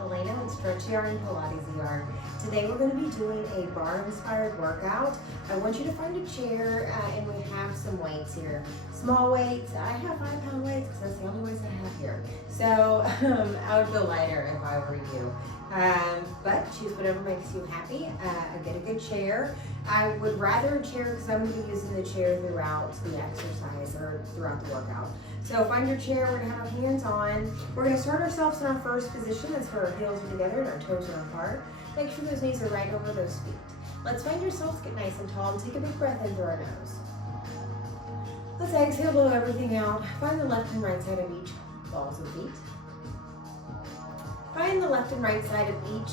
Elena with Stretchy Art and Pilates ER. Today we're going to be doing a barre inspired workout. I want you to find a chair and we have some weights here. Small weights, I have 5-pound weights because that's the only weights I have here. So I would go lighter if I were you. But choose whatever makes you happy. Get a good chair. I would rather a chair because I'm going to be using the chair throughout the exercise or throughout the workout. So find your chair, we're going to have our hands on. We're going to start ourselves in our first position. That's where our heels are together and our toes are apart. Make sure those knees are right over those feet. Let's find yourselves, get nice and tall and take a big breath in through our nose. Let's exhale, blow everything out. Find the left and right side of each balls of feet. Find the left and right side of each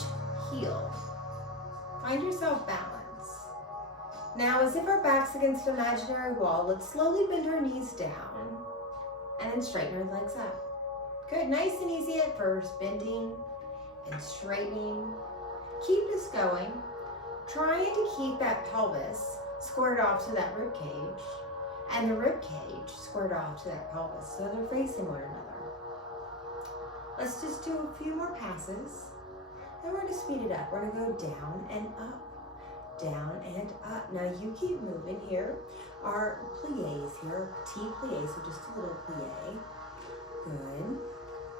heel. Find yourself balance. Now, as if our back's against an imaginary wall, let's slowly bend our knees down and then straighten our legs up. Good, nice and easy at first, bending and straightening. Keep this going, trying to keep that pelvis squared off to that rib cage and the rib cage squared off to that pelvis so they're facing one another. Let's just do a few more passes and we're going to speed it up. We're going to go down and up, down and up. Now you keep moving here. Our plies here, petit plie, so just a little plie. Good.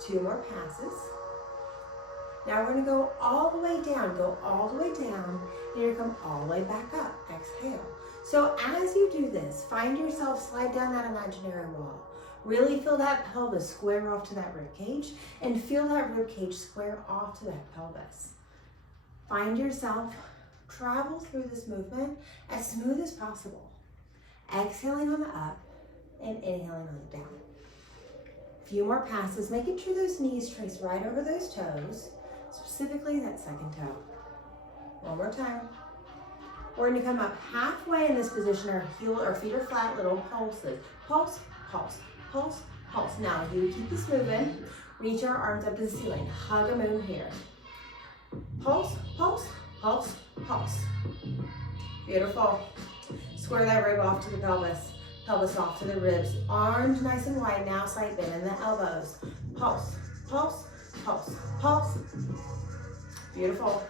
2 more passes. Now we're going to go all the way down, and you're going to come all the way back up. Exhale. So as you do this, find yourself slide down that imaginary wall. Really feel that pelvis square off to that rib cage and feel that rib cage square off to that pelvis. Find yourself travel through this movement as smooth as possible. Exhaling on the up and inhaling on the down. A few more passes, making sure those knees trace right over those toes, specifically that second toe. One more time. We're going to come up halfway in this position. Our feet are flat, little pulses. Pulse, pulse, pulse, pulse. Now you keep this moving. Reach our arms up to the ceiling. Hug a moon here. Pulse, pulse, pulse, pulse. Beautiful. Square that rib off to the pelvis. Pelvis off to the ribs. Arms nice and wide. Now slight bend in the elbows. Pulse, pulse, pulse, pulse. Beautiful.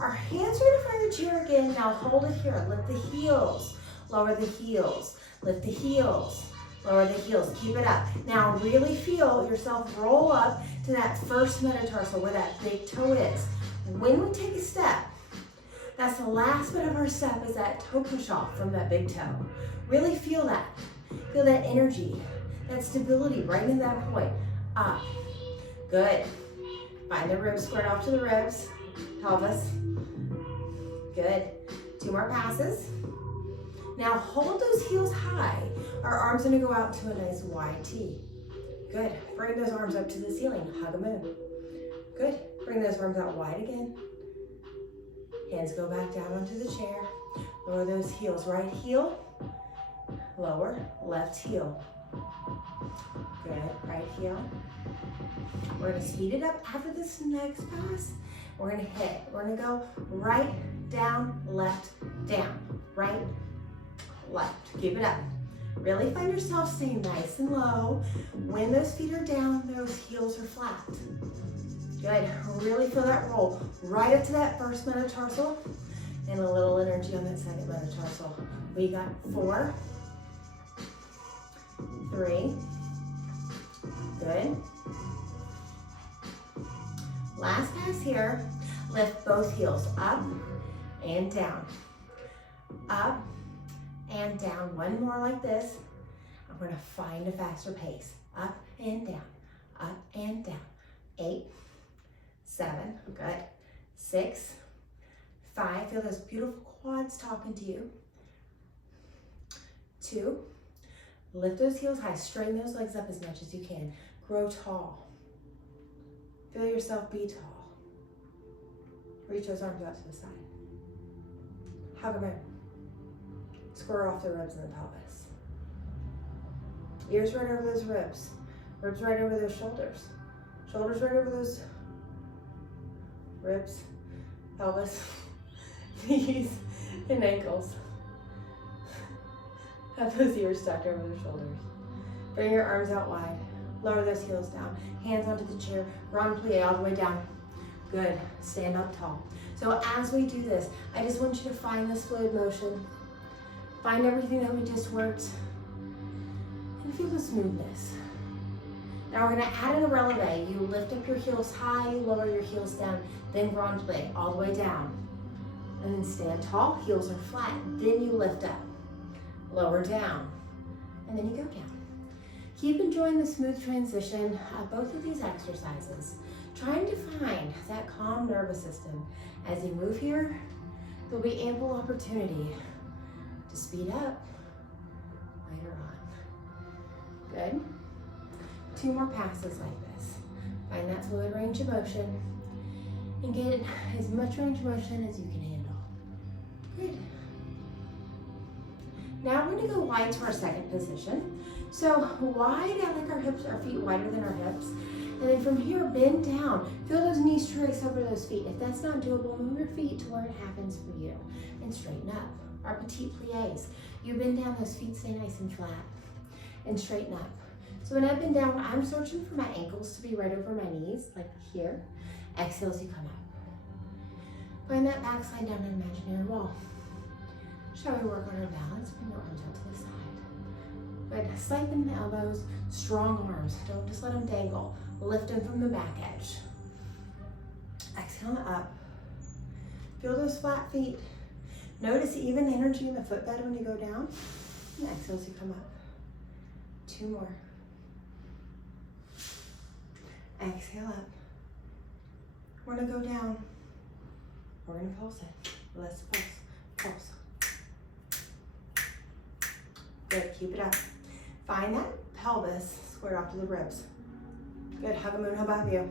Our hands are going to find the chair again. Now hold it here. Lift the heels. Lower the heels. Lift the heels. Lower the heels. Keep it up. Now really feel yourself roll up to that first metatarsal where that big toe is. When we take a step, that's the last bit of our step is that toe push off from that big toe. Really feel that. Feel that energy, that stability right in that point. Up. Good. Find the ribs squared off to the ribs. Pelvis. Good. 2 more passes. Now hold those heels high. Our arms are going to go out to a nice wide T. Good. Bring those arms up to the ceiling. Hug a moon. Good. Bring those arms out wide again. Hands go back down onto the chair. Lower those heels. Right heel. Lower. Left heel. Good. Right heel. We're going to speed it up after this next pass. We're going to hit. We're going to go right, down, left, down. Right, left. Keep it up. Really find yourself staying nice and low. When those feet are down, those heels are flat. Good. Really feel that roll right up to that first metatarsal and a little energy on that second metatarsal. We got 4, 3. Good. Last pass here. Lift both heels up and down. Up and down. One more like this. I'm going to find a faster pace. Up and down. Up and down. 8, 7. Good. 6, 5. Feel those beautiful quads talking to you. 2. Lift those heels high. Straighten those legs up as much as you can. Grow tall. Feel yourself be tall. Reach those arms out to the side. Hug them in. Square off the ribs and the pelvis. Ears right over those ribs. Ribs right over those shoulders. Shoulders right over those ribs, pelvis, knees, and ankles. Have those ears tucked over the shoulders. Bring your arms out wide. Lower those heels down. Hands onto the chair. Grand plie all the way down. Good. Stand up tall. So as we do this, I just want you to find this fluid motion. Find everything that we just worked. And feel the smoothness. Now we're going to add in a releve. You lift up your heels high, you lower your heels down, then grand plie all the way down. And then stand tall, heels are flat. Then you lift up, lower down, and then you go down. Keep enjoying the smooth transition of both of these exercises. Trying to find that calm nervous system. As you move here, there'll be ample opportunity to speed up later on. Good. 2 more passes like this. Find that fluid range of motion and get as much range of motion as you can handle. Good. Now we're going to go wide to our second position. So wide, I like our feet wider than our hips. And then from here, bend down. Feel those knees trace over those feet. If that's not doable, move your feet to where it happens for you. And straighten up. Our petite plies. You bend down, those feet stay nice and flat. And straighten up. So when I bend down, I'm searching for my ankles to be right over my knees, like here. Exhale as you come up. Find that backside down an imaginary wall. Shall we work on our balance? Bring your arms out to the side. Good. Slight bend in the elbows, strong arms. Don't just let them dangle. Lift them from the back edge. Exhale up. Feel those flat feet. Notice even energy in the footbed when you go down. And exhale as you come up. 2 more. Exhale up. We're gonna go down. We're gonna pulse it. Let's pulse, pulse. Good, keep it up. Find that pelvis squared off to the ribs. Good, hug a moon above you.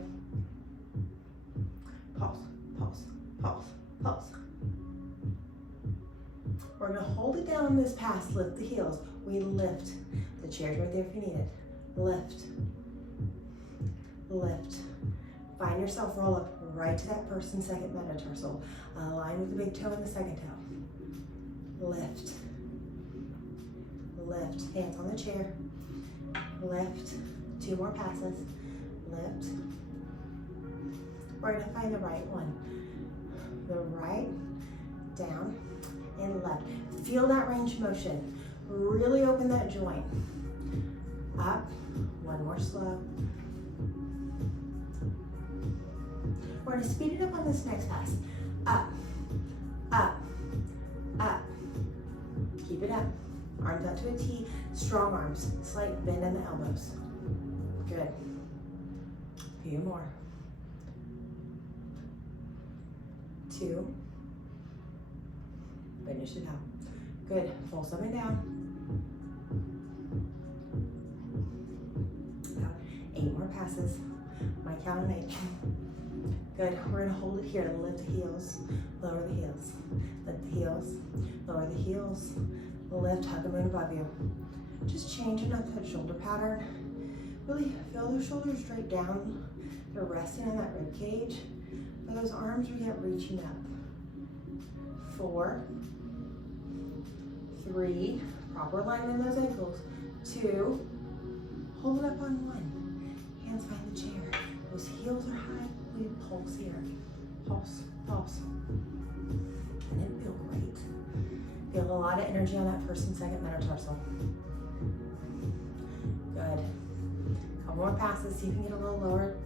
Pulse, pulse, pulse, pulse. We're gonna hold it down in this pass, lift the heels. We lift. The chair's right there if you need it. Lift, lift. Find yourself roll up right to that person's second metatarsal. Align with the big toe and the second toe. Lift, lift. Hands on the chair. Lift. 2 more passes. Lift. We're gonna find the right one. The right, down, and left. Feel that range of motion. Really open that joint. Up. 1 more slow. We're gonna speed it up on this next pass. Up, up, up. Keep it up. Arms out to a T. Strong arms. Slight bend in the elbows. Good. Few more. 2. Finish it out. Good. Pull something down. About 8 more passes. My count on 8. Good. We're gonna hold it here to lift the heels, lower the heels, lift the heels, lower the heels, lift, hug the moon above you. Just changing up that shoulder pattern. Really feel those shoulders straight down. They're resting on that rib cage. But those arms are yet reaching up. 4, 3, proper alignment in those ankles. 2, hold it up on 1. Hands find the chair. Those heels are high. We pulse here. Pulse, pulse. And it feels great. Feel a lot of energy on that first and second metatarsal. Good. Couple more passes, see if you can get a little lower.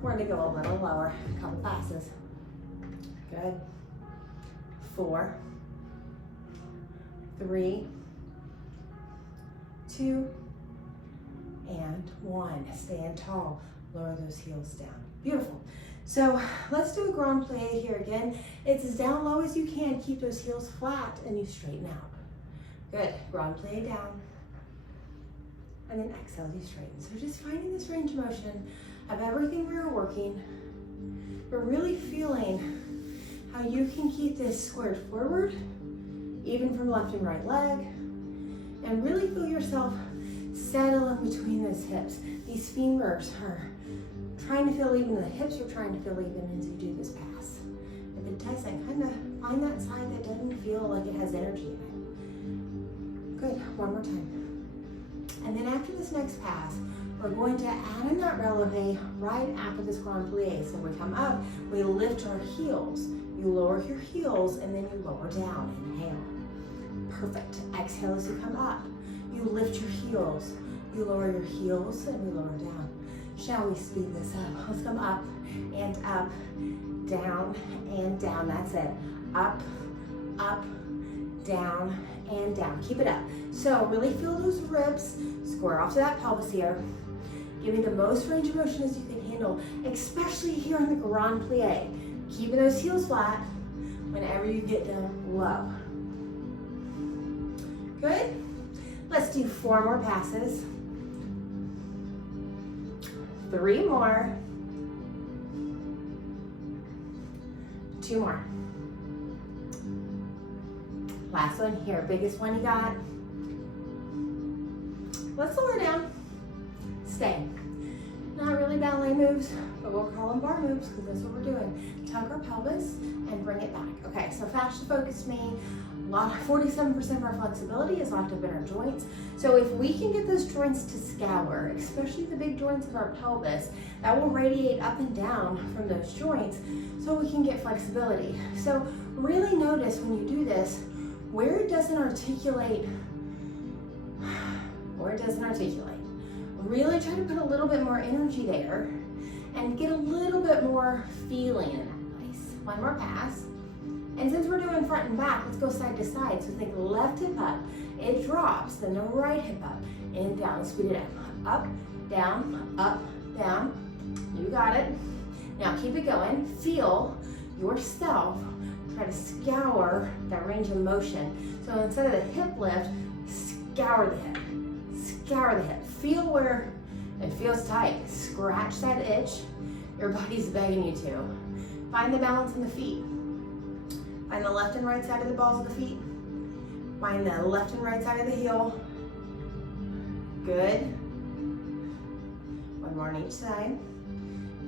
We're gonna go a little lower. Couple passes. Good. 4, 3, 2, and 1. Stand tall. Lower those heels down. Beautiful. So let's do a grand plie here again. It's as down low as you can. Keep those heels flat and you straighten out. Good. Grand plie down. And then exhale, you straighten. So just finding this range of motion of everything we are working, but really feeling how you can keep this squared forward, even from left and right leg, and really feel yourself settle in between those hips. These femurs are trying to feel even, the hips are trying to feel even as you do this pass. If it doesn't, kind of find that side that doesn't feel like it has energy in Good, one more time. And then after this next pass, we're going to add a nut releve right after this grand plie. So we come up, we lift our heels. You lower your heels and then you lower down. Inhale. Perfect. Exhale as you come up. You lift your heels. You lower your heels and you lower down. Shall we speed this up? Let's come up and up, down and down. That's it. Up, up, down and down. Keep it up. So really feel those ribs. Square off to that pelvis here. Give me the most range of motion as you can handle, especially here in the grand plie. Keeping those heels flat whenever you get down low. Good. Let's do 4 more passes. 3 more. 2 more. Last one here, biggest one you got. Let's lower down. Stay. Not really ballet moves, but we'll call them bar moves because that's what we're doing. Tug our pelvis and bring it back. Okay, so fascia focused me. 47% of our flexibility is locked up in our joints. So if we can get those joints to scour, especially the big joints of our pelvis, that will radiate up and down from those joints so we can get flexibility. So really notice when you do this, where it doesn't articulate, really try to put a little bit more energy there and get a little bit more feeling in that place. 1 more pass. And since we're doing front and back, let's go side to side. So think left hip up, it drops, then the right hip up and down. Let's speed it up. Up, down. You got it. Now keep it going. Feel yourself try to scour that range of motion. So instead of the hip lift, scour the hip. Scour the hip. Feel where it feels tight. Scratch that itch your body's begging you to. Find the balance in the feet. Find the left and right side of the balls of the feet. Find the left and right side of the heel. Good. 1 more on each side.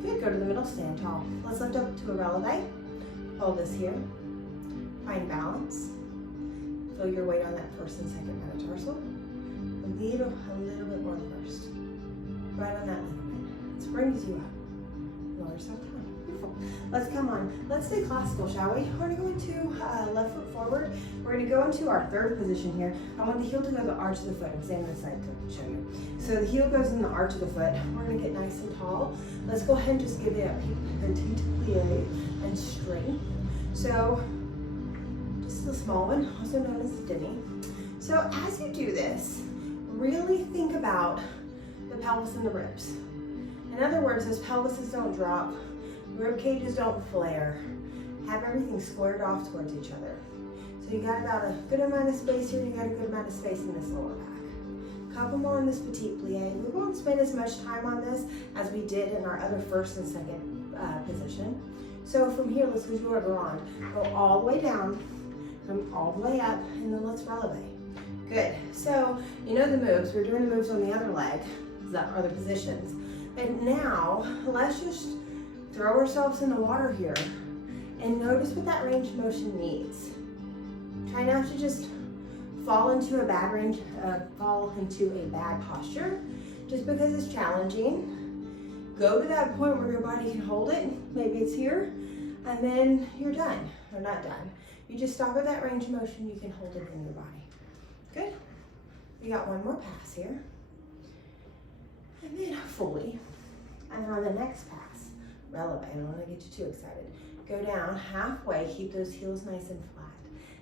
Good, go to the middle, stand tall. Let's lift up to a releve. Hold this here. Find balance. Feel your weight on that first and second metatarsal. A little bit more first. Right on that little bit. This brings you up. Lower yourself down. Beautiful. Let's come on. Let's stay classical, shall we? We're going to go into left foot forward. We're going to go into our 3rd position here. I want the heel to go to the arch of the foot. I'm standing this side to show you. So the heel goes in the arch of the foot. We're going to get nice and tall. Let's go ahead and just give it a petite plie and straight. So just the small one, also known as demi. So as you do this, really think about the pelvis and the ribs. In other words, those pelvises don't drop, rib cages don't flare. Have everything squared off towards each other. So you got about a good amount of space here, you got a good amount of space in this lower back. Couple more on this petite plie. We won't spend as much time on this as we did in our other 1st and 2nd position. So from here, let's do a grand. Go all the way down, come all the way up, and then let's releve. Good. So you know the moves. We're doing the moves on the other leg, the other positions. But now let's just throw ourselves in the water here and notice what that range of motion needs. Try not to just fall into a bad posture just because it's challenging. Go to that point where your body can hold it. Maybe it's here, and then you're done. Or not done. You just stop at that range of motion. You can hold it in your body. Good. We got 1 more pass here. And then fully. And then on the next pass, releve. I don't want to get you too excited. Go down halfway. Keep those heels nice and flat.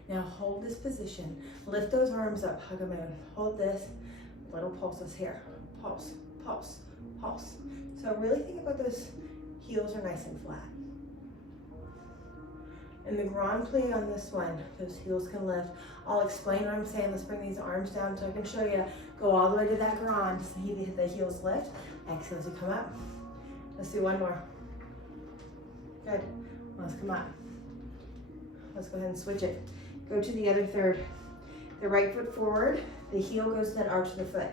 Now hold this position. Lift those arms up. Hug them in. Hold this. Little pulses here. Pulse, pulse, pulse. So really think about those heels are nice and flat. And the grand plie on this one, those heels can lift. I'll explain what I'm saying. Let's bring these arms down so I can show you. Go all the way to that grand. So the heels lift. Exhale as you come up. Let's do 1 more. Good. Let's come up. Let's go ahead and switch it. Go to the other 3rd. The right foot forward. The heel goes to that arch of the foot.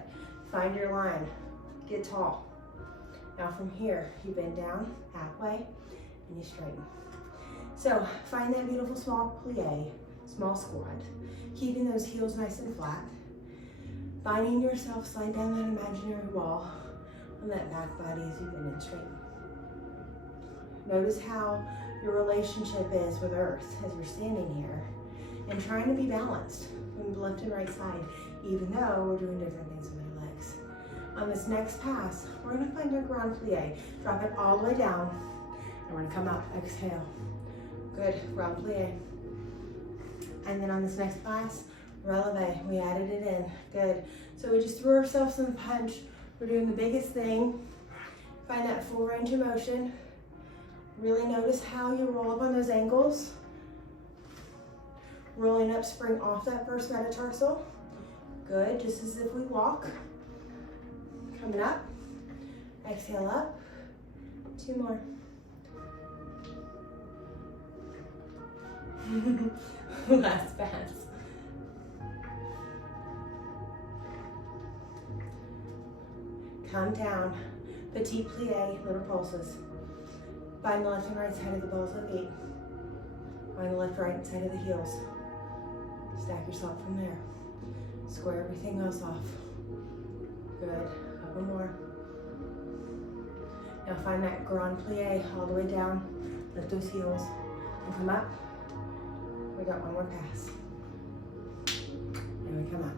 Find your line. Get tall. Now from here, you bend down halfway and you straighten. So find that beautiful small plie, small squat, keeping those heels nice and flat. Finding yourself slide down that imaginary wall on that back body as you bend and straighten. Notice how your relationship is with Earth as you're standing here and trying to be balanced from the left and right side, even though we're doing different things with our legs. On this next pass, we're gonna find our grand plie. Drop it all the way down, and we're gonna come up, exhale. Good, grand plie. And then on this next pass, releve, we added it in, good. So we just threw ourselves in the punch. We're doing the biggest thing. Find that full range of motion. Really notice how you roll up on those ankles. Rolling up, spring off that first metatarsal. Good, just as if we walk. Coming up, exhale up. 2 more. Last pass. Come down, petit plie, little pulses. Find the left and right side of the balls of feet. Find the left, right side of the heels. Stack yourself from there. Square everything else off. Good, couple more. Now find that grand plie all the way down. Lift those heels and come up. We got one more pass. And we come up.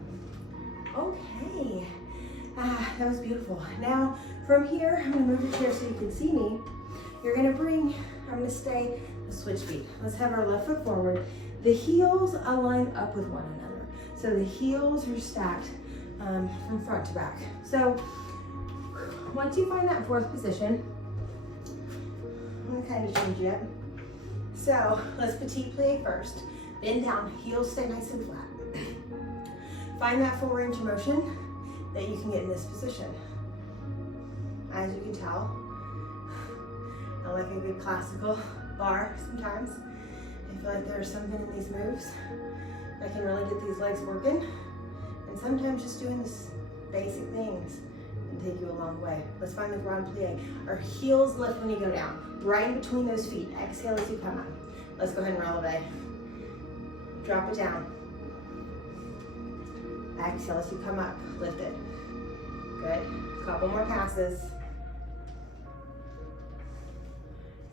Okay, that was beautiful. Now from here, I'm gonna move your chair so you can see me. You're gonna I'm gonna stay, switch feet. Let's have our left foot forward. The heels align up with one another. So the heels are stacked from front to back. So once you find that fourth position, I'm gonna kind of change it. So let's petit plie first. Bend down, heels stay nice and flat. Find that full range of motion that you can get in this position. As you can tell, I like a good classical bar sometimes. I feel like there's something in these moves that can really get these legs working. And sometimes just doing these basic things can take you a long way. Let's find the grand plie. Our heels lift when you go down. Right in between those feet. Exhale as you come up. Let's go ahead and releve. Drop it down. Exhale as you come up. Lift it. Good. Couple more passes.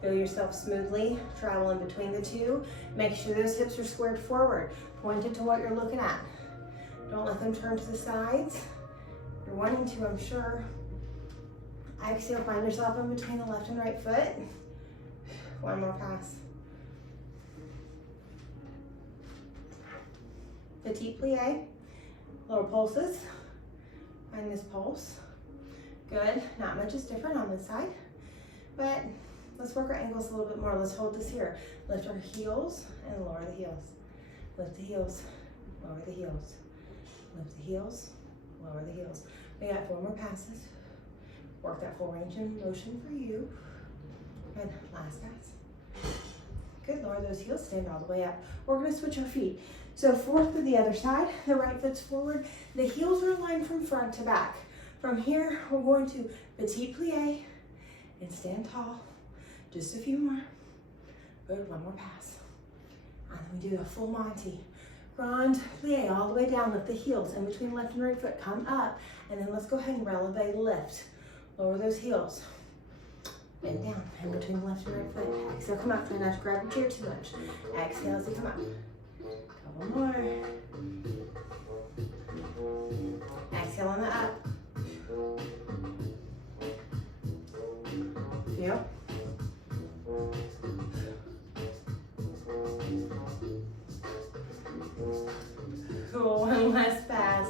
Feel yourself smoothly travel in between the two. Make sure those hips are squared forward, pointed to what you're looking at. Don't let them turn to the sides. You're wanting to, I'm sure. Exhale, find yourself in between the left and right foot. One more pass. Petit plie, little pulses. Find this pulse. Good, not much is different on this side, but let's work our ankles a little bit more. Let's hold this here. Lift our heels and lower the heels. Lift the heels, lower the heels. Lift the heels, lower the heels. We got 4 more passes. Work that full range of motion for you. And last pass. Good, lower those heels, stand all the way up. We're gonna switch our feet. So forth to the other side, the right foot's forward. The heels are aligned from front to back. From here, we're going to petit plie and stand tall. Just a few more. Good, 1 more pass. And then we do a full Monty. Grand plie all the way down, lift the heels in between left and right foot, come up, and then let's go ahead and releve, lift. Lower those heels. Bend down in between left and right foot. Exhale, come up, try not to grab your chair too much. Exhale as you come up. Couple more. Exhale on the up. Feel. Cool, one last pass.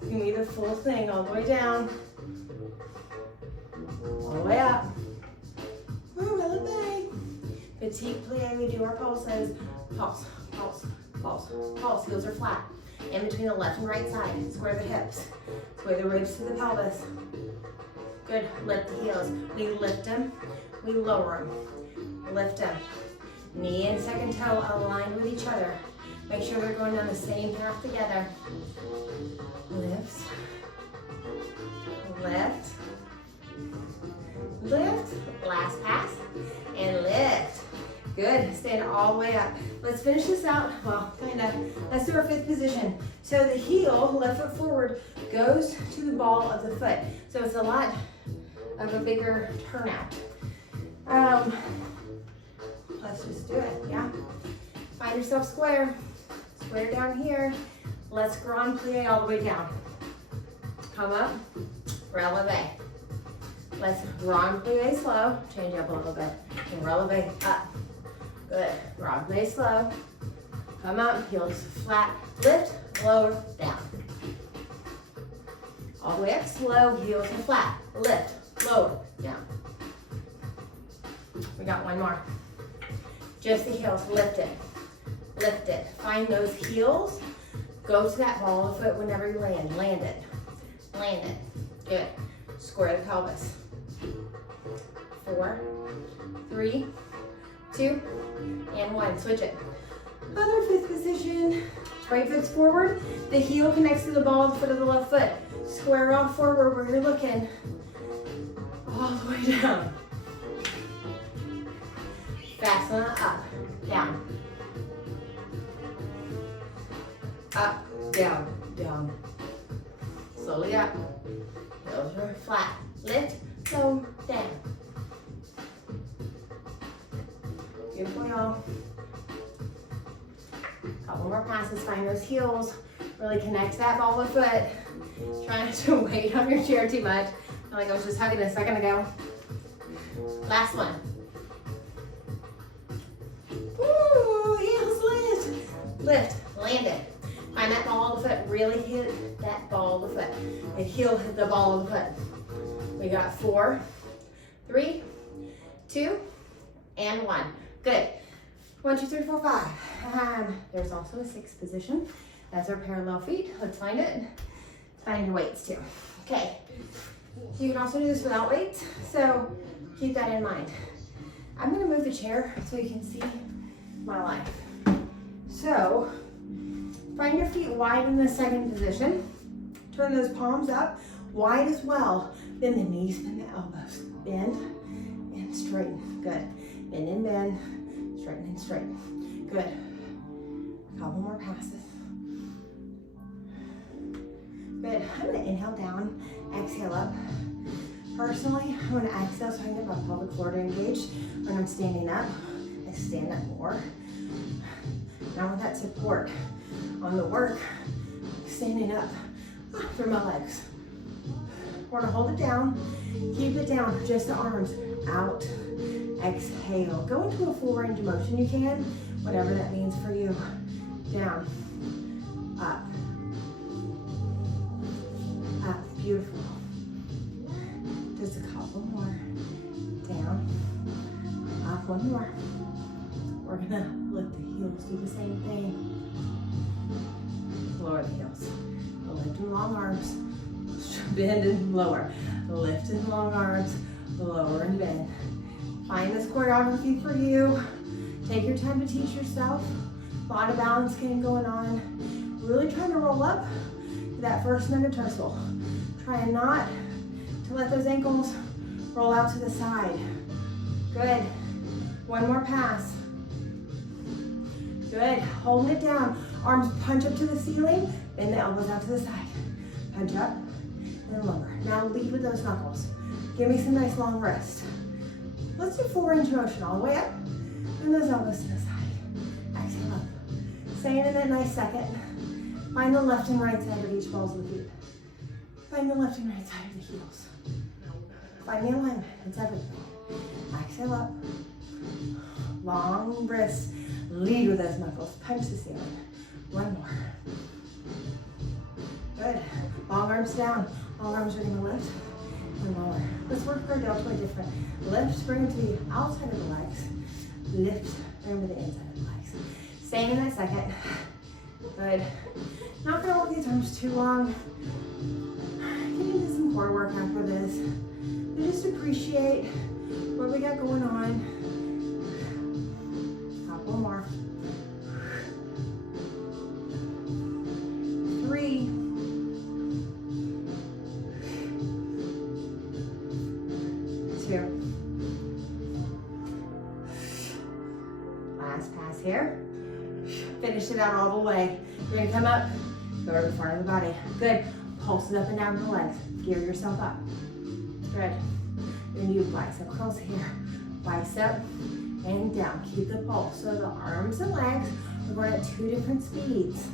Give me the full thing all the way down. All the way up. Woo, releve. Petit plie, we do our pulses. Pulse, pulse, pulse, pulse. Heels are flat. In between the left and right side. Square the hips. Square the ribs to the pelvis. Good, lift the heels. We lift them, we lower them. Lift them. Knee and second toe aligned with each other. Make sure they're going down the same path together. Lift. Lift. Lift. Last pass. And lift. Good, stand all the way up. Let's finish this out, well, kind of. Let's do our 5th position. So the heel, left foot forward, goes to the ball of the foot. So it's a lot of a bigger turnout. Let's just do it, yeah? Find yourself square. Square down here. Let's grand plie all the way down. Come up, releve. Let's grand plie slow. Change up a little bit. And releve up. Good. Grand plie slow. Come up, heels flat. Lift, lower, down. All the way up, slow, heels are flat. Lift, lower, down. We got one more. Just the heels, lift it. Lift it. Find those heels. Go to that ball of the foot whenever you land. Land it. Land it. Good. Square the pelvis. 4, 3, 2, and 1. Switch it. Other 5th position. Right foot's forward. The heel connects to the ball of the foot of the left foot. Square off forward where you're looking. All the way down. Fasten up. Down. Up, down, down. Slowly up. Heels are flat. Lift, low, down. Beautiful, y'all. Couple more passes. Find those heels. Really connect that ball with foot. Try not to weight on your chair too much. Like I was just hugging a second ago. Last one. Woo, heels lift. Lift, land it. Find that ball of the foot. Really hit that ball of the foot. And heel hit the ball of the foot. We got 4, 3, 2, and 1. Good. 1, 2, 3, 4, 5. There's also a 6th position. That's our parallel feet. Let's find it. Find your weights too. Okay. You can also do this without weights, so keep that in mind. I'm gonna move the chair so you can see my life. So, find your feet wide in the 2nd position. Turn those palms up, wide as well. Bend the knees, bend the elbows. Bend and straighten. Good. Bend and bend, straighten and straighten. Good. A couple more passes. Good. I'm gonna inhale down, exhale up. Personally, I'm gonna exhale so I can get my pelvic floor to engage. When I'm standing up, I stand up more. Now with that support on the work, standing up through my legs. We're gonna hold it down, keep it down, just the arms out, exhale. Go into a full range of motion you can, whatever that means for you. Down, up, up, beautiful. Just a couple more, down, up, one more. We're gonna lift the heels, do the same thing. Lower the heels, lift and long arms, bend and lower. Lift and long arms, lower and bend. Find this choreography for you. Take your time to teach yourself. A lot of balance getting going on. Really trying to roll up to that first metatarsal. Trying not to let those ankles roll out to the side. Good. One more pass. Good. Hold it down. Arms punch up to the ceiling. Bend the elbows out to the side. Punch up and lower. Now lead with those knuckles. Give me some nice long wrist. Let's do full range of motion all the way up. And those elbows to the side. Exhale up. Staying in that nice second. Find the left and right side of each balls of the feet. Find the left and right side of the heels. Find the alignment. It's everything. Exhale up. Long wrists. Lead with those knuckles. Punch the ceiling. One more. Good. Long arms down. Long arms are going to lift and lower. Let's work our deltoid different. Lift, bring them to the outside of the legs. Lift, bring them to the inside of the legs. Staying in that second. Good. Not going to hold these arms too long. Get into some core work after this. But just appreciate what we got going on. Couple more. 3. 2. here. Finish it out all the way. You're gonna come up, go to the front of the body. Good. Pulse it up and down the legs. Gear yourself up. Good. Then you bicep curls here. Bicep and down. Keep the pulse. So the arms and legs are going at 2 different speeds.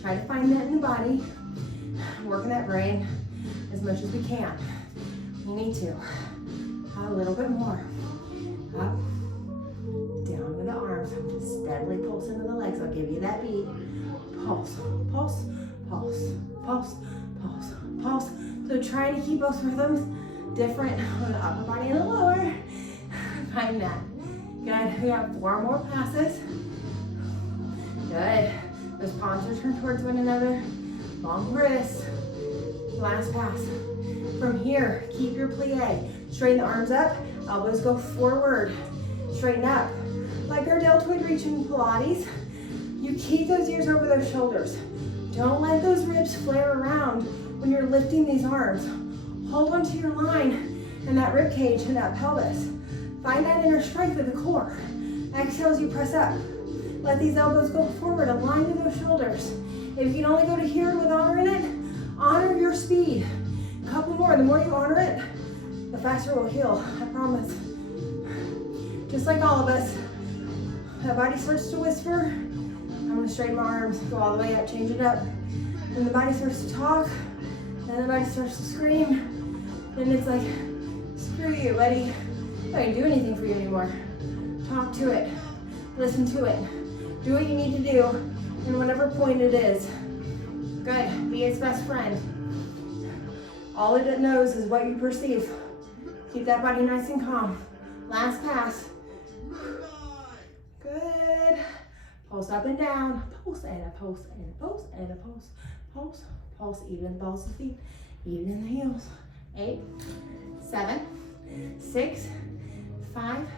Try to find that in the body. Working that brain as much as we can. We need to. A little bit more. Up, down with the arms. Steadily pulse into the legs. I'll give you that beat. Pulse, pulse, pulse, pulse, pulse, pulse. So try to keep those rhythms different on the upper body and the lower. Find that. Good. We have 4 more passes. Good. Those palms are turned towards one another. Long wrists. Last pass. From here, keep your plie. Straighten the arms up. Elbows go forward. Straighten up. Like our deltoid reach in Pilates. You keep those ears over those shoulders. Don't let those ribs flare around when you're lifting these arms. Hold onto your line and that rib cage and that pelvis. Find that inner strength of the core. Exhale as you press up. Let these elbows go forward, align to those shoulders. If you can only go to here with honor in it, honor your speed. A couple more. The more you honor it, the faster we'll heal. I promise. Just like all of us, that body starts to whisper. I'm gonna straighten my arms, go all the way up, change it up. Then the body starts to talk, then the body starts to scream. Then it's like, screw you, buddy. I don't do anything for you anymore. Talk to it, listen to it. Do what you need to do, and whatever point it is. Good, be its best friend. All it knows is what you perceive. Keep that body nice and calm. Last pass. Good. Pulse up and down. Pulse and a pulse and a pulse and a pulse. Pulse, pulse, even the balls of the feet, even in the heels. 8, 7, 6, 5,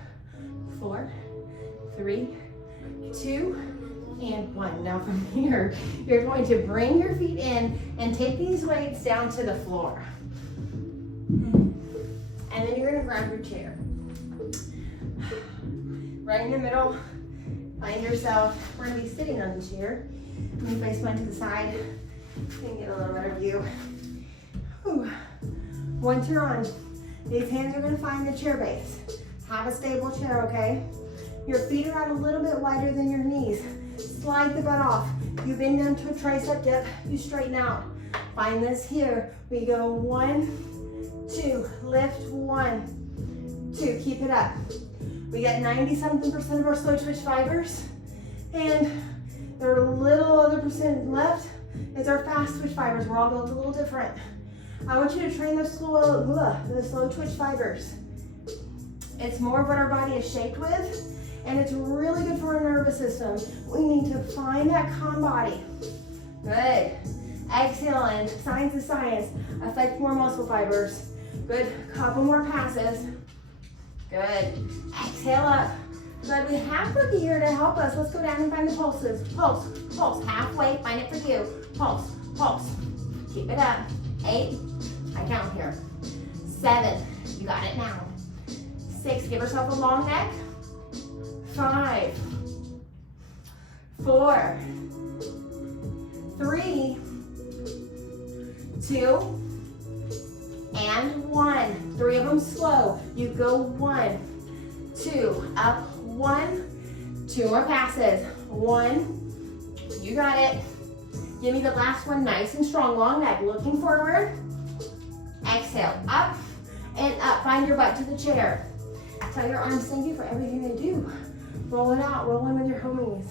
4, 3, 2, and 1. Now from here, you're going to bring your feet in and take these weights down to the floor. And then you're gonna grab your chair. Right in the middle, find yourself. We're gonna be sitting on the chair. Let me face plant to the side and get a little better view. Whew. Once you're on, these hands are gonna find the chair base. Have a stable chair, okay? Your feet are out a little bit wider than your knees. Slide the butt off. You bend down to a tricep dip, you straighten out. Find this here. We go 1, 2, lift 1, 2, keep it up. We got 90-something% of our slow twitch fibers, and there are a little other percent left. It's our fast twitch fibers. We're all built a little different. I want you to train those slow twitch fibers. It's more of what our body is shaped with, and it's really good for our nervous system. We need to find that calm body. Good. Exhale in. Signs of science. Affect more muscle fibers. Good. Couple more passes. Good. Exhale up. Good. We have Boogie here to help us. Let's go down and find the pulses. Pulse. Pulse. Halfway. Find it for you. Pulse. Pulse. Keep it up. 8. I count here. 7. You got it now. 6. Give yourself a long neck. 5. 4. 3. 2. And 1. 3 of them slow. You go 1, 2, up 1, 2 more passes. 1, you got it. Give me the last one, nice and strong. Long neck, looking forward. Exhale, up and up. Find your butt to the chair. Tell your arms thank you for everything they do. Roll it out, roll in with your homies.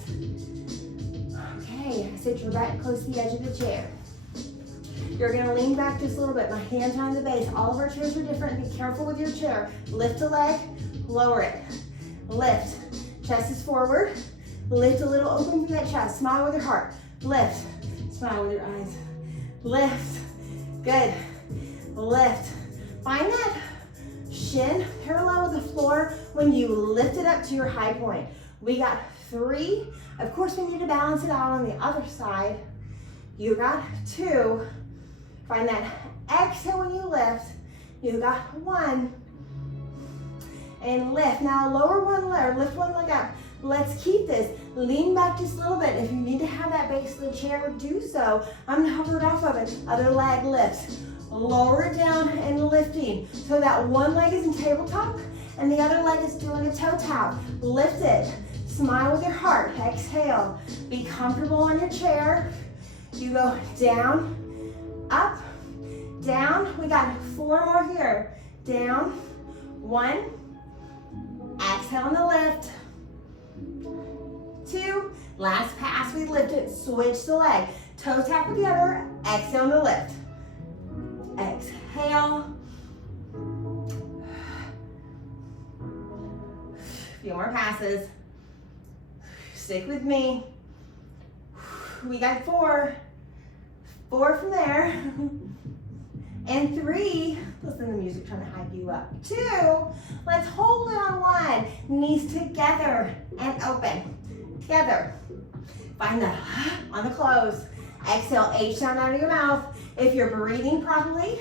Okay, sit your butt close to the edge of the chair. You're gonna lean back just a little bit. My hands are on the base. All of our chairs are different. Be careful with your chair. Lift a leg, lower it. Lift. Chest is forward. Lift a little, open through that chest. Smile with your heart. Lift. Smile with your eyes. Lift. Good. Lift. Find that shin parallel with the floor when you lift it up to your high point. We got 3. Of course, we need to balance it out on the other side. You got 2. Find that exhale when you lift. You got 1. And lift. Now lower one leg, lift one leg up. Let's keep this. Lean back just a little bit. If you need to have that base of the chair, do so. I'm gonna hover it off of it. Other leg lifts. Lower it down and lifting. So that one leg is in tabletop and the other leg is doing a toe tap. Lift it. Smile with your heart. Exhale. Be comfortable on your chair. You go down, up, down. We got 4 more here. Down, 1. Exhale on the lift. 2. Last pass, we lift it. Switch the leg. Toe tap with the other. Exhale on the lift. Exhale. A few more passes. Stick with me. We got 4. 4 from there. And 3. Listen to the music trying to hype you up. 2. Let's hold it on 1. Knees together and open. Together. Find the on the close. Exhale, H sound out of your mouth. If you're breathing properly,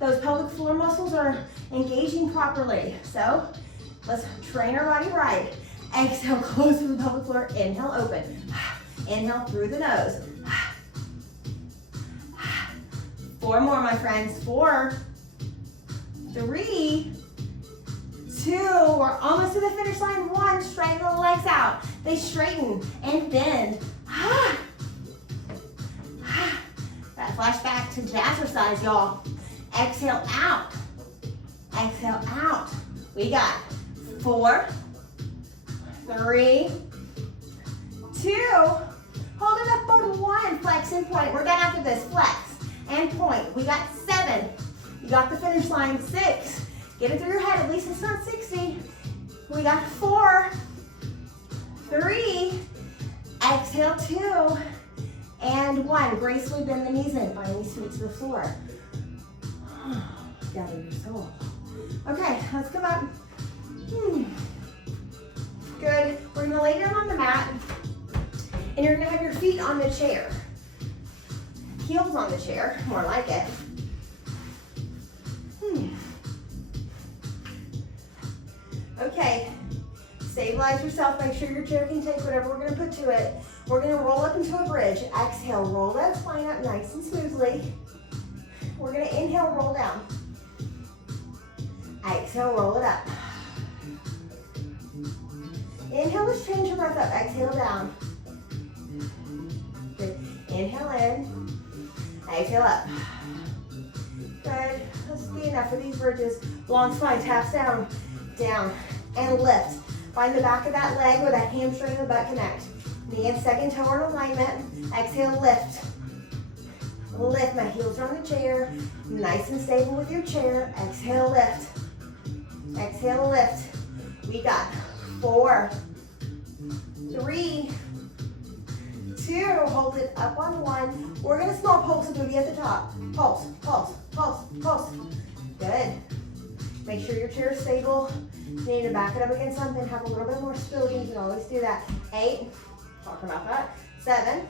those pelvic floor muscles are engaging properly. So let's train our body right. Exhale, close to the pelvic floor. Inhale, open. Inhale through the nose. 4 more, my friends. 4, 3, 2. We're almost to the finish line. 1, straighten the legs out. They straighten and bend. That flashback to jazzercise, y'all. Exhale out. Exhale out. We got 4, 3, 2. Hold it up on 1. Flex and point. We're done after this. Flex and point. We got 7. You got the finish line. 6. Get it through your head. At least it's not 60. We got 4, 3. Exhale 2. And 1. Gracefully bend the knees in. Find these feet to the floor. Gather your soul. Okay, let's come up. Good. We're gonna lay down on the mat. And you're gonna have your feet on the chair. Heels on the chair, more like it. Okay, stabilize yourself. Make sure your chair can take whatever we're gonna put to it. We're gonna roll up into a bridge. Exhale, roll that spine up nice and smoothly. We're gonna inhale, roll down. Exhale, roll it up. Inhale, let's change your breath up. Exhale down. Good. Inhale in. Exhale up. Good. This will be enough for these bridges. Long spine, taps down, down, and lift. Find the back of that leg where that hamstring and the butt connect. Knee and second toe are in alignment. Exhale, lift. Lift. My heels are on the chair. Nice and stable with your chair. Exhale, lift. Exhale, lift. We got 4, 3, 2. Hold it up on 1. We're gonna small pulse a booty at the top. Pulse, pulse, pulse, pulse. Good. Make sure your chair is stable. You need to back it up against something. Have a little bit more stability. You can always do that. 8. Talk about that. 7,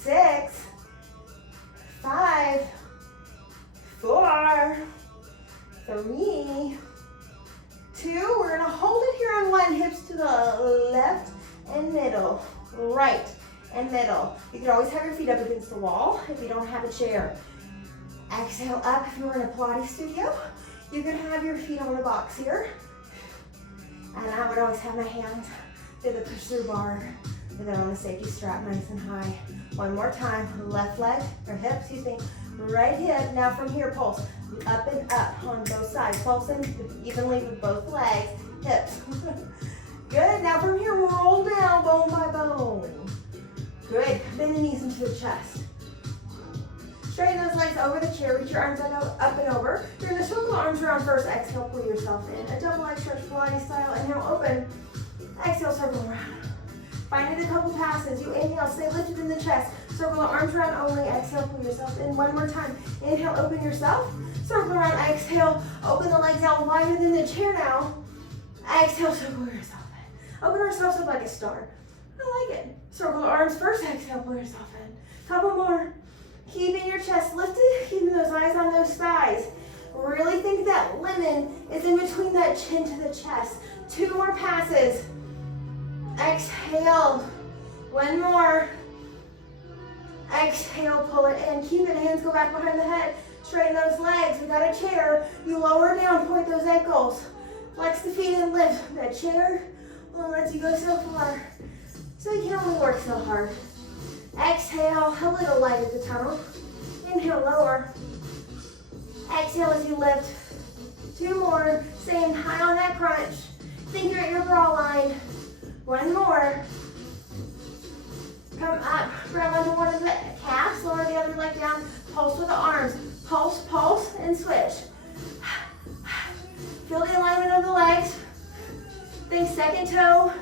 6, 5, 4, 3, 2. We're gonna hold it here on 1. Hips to the left and middle, right and middle. You can always have your feet up against the wall if you don't have a chair. Exhale up. If you're in a Pilates studio, you can have your feet on the box here. And I would always have my hands to the push-through bar and then on the safety strap nice and high. One more time. Left leg, or hip, excuse me. Right hip. Now from here, pulse. Up and up on both sides. Pulsing evenly with both legs. Hips. Good. Now from here, roll down bone by bone. Good. Bend the knees into the chest. Straighten those legs over the chair. Reach your arms up and over. You're going to circle the arms around first. Exhale, pull yourself in. A double leg stretch, Pilates style. Inhale, open. Exhale, circle around. Find it a couple passes. You inhale, stay lifted in the chest. Circle the arms around only. Exhale, pull yourself in. One more time. Inhale, open yourself. Circle around. Exhale, open the legs out wider than the chair now. Exhale, circle yourself in. Open ourselves up like a star. I like it. Circle the arms first. Exhale, pull yourself in. Couple more. Keeping your chest lifted, keeping those eyes on those thighs. Really think that lemon is in between that chin to the chest. 2 more passes. Exhale. One more. Exhale, pull it in. Keep it, hands go back behind the head. Straighten those legs. We got a chair. You lower down, point those ankles. Flex the feet and lift. That chair only lets you go so far. So you can only work so hard. Exhale, a little light at the tunnel. Inhale, lower. Exhale as you lift. 2 more. Staying high on that crunch. Think you're at your bra line. 1 more. Come up, grab onto one of the calves, lower the other leg down, pulse with the arms. Pulse, pulse, and switch. Feel the alignment of the legs. Think second toe,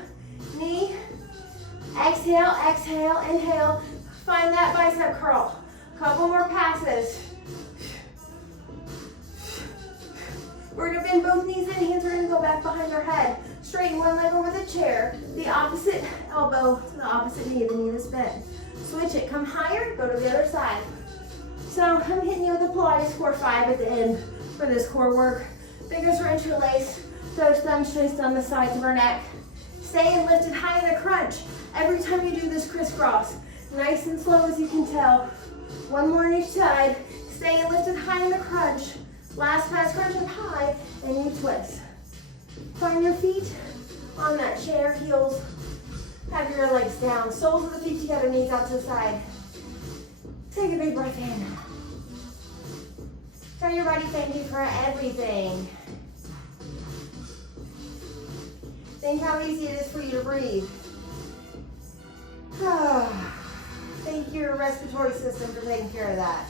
knee. Exhale, exhale, inhale. Find that bicep curl. Couple more passes. We're gonna bend both knees in, hands are gonna go back behind our head. Straighten one leg over the chair, the opposite elbow to the opposite knee, the knee that's bent. Switch it, come higher, go to the other side. So I'm hitting you with the Pilates core 5 at the end for this core work. Fingers are interlaced, toes traced on the sides of our neck. Staying lifted high in a crunch. Every time you do this crisscross, nice and slow as you can tell. 1 more on each side. Staying lifted high in the crunch. Last pass, crunch up high, and you twist. Find your feet on that chair, heels. Have your legs down. Soles of the feet together, knees out to the side. Take a big breath in. Tell your body thank you for everything. Think how easy it is for you to breathe. Thank your respiratory system for taking care of that.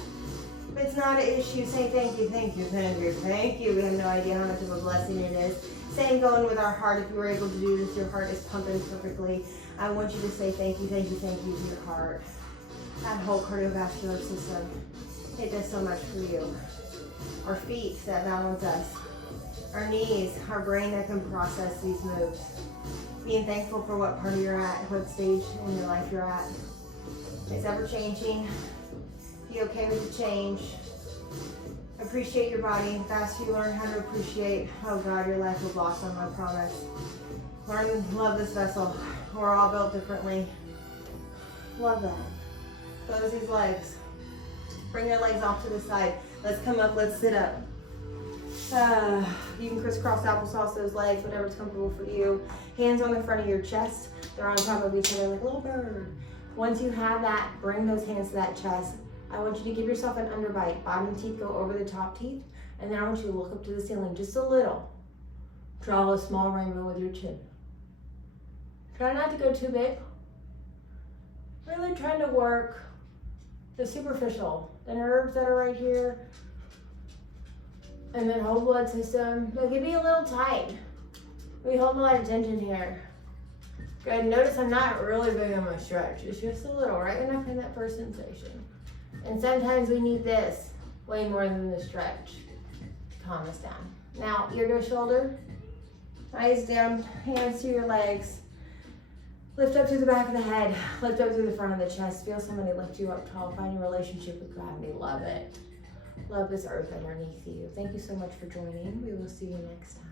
If it's not an issue, say thank you, thank you, thank you, thank you. We have no idea how much of a blessing it is. Same going with our heart. If you were able to do this, your heart is pumping perfectly. I want you to say thank you, thank you, thank you to your heart. That whole cardiovascular system. It does so much for you. Our feet that balance us. Our knees, our brain that can process these moves. Being thankful for what part of you're at, what stage in your life you're at. It's ever changing. Be okay with the change. Appreciate your body. The faster you learn how to appreciate, oh God, your life will blossom, I promise. Learn to love this vessel. We're all built differently. Love that. Close these legs. Bring your legs off to the side. Let's come up, let's sit up. You can crisscross applesauce those legs, whatever's comfortable for you. Hands on the front of your chest. They're on top of each other like a little bird. Once you have that, bring those hands to that chest. I want you to give yourself an underbite. Bottom teeth go over the top teeth. And then I want you to look up to the ceiling just a little. Draw a small rainbow with your chin. Try not to go too big. Really trying to work the superficial, the nerves that are right here. And then whole blood system. They can be a little tight. We hold a lot of tension here. Good, notice I'm not really big on my stretch. It's just a little, right enough in that first sensation. And sometimes we need this way more than the stretch to calm us down. Now, ear to shoulder, eyes down, hands to your legs. Lift up through the back of the head, lift up through the front of the chest. Feel somebody lift you up tall. Find your relationship with gravity. Love it. Love this earth underneath you. Thank you so much for joining. We will see you next time.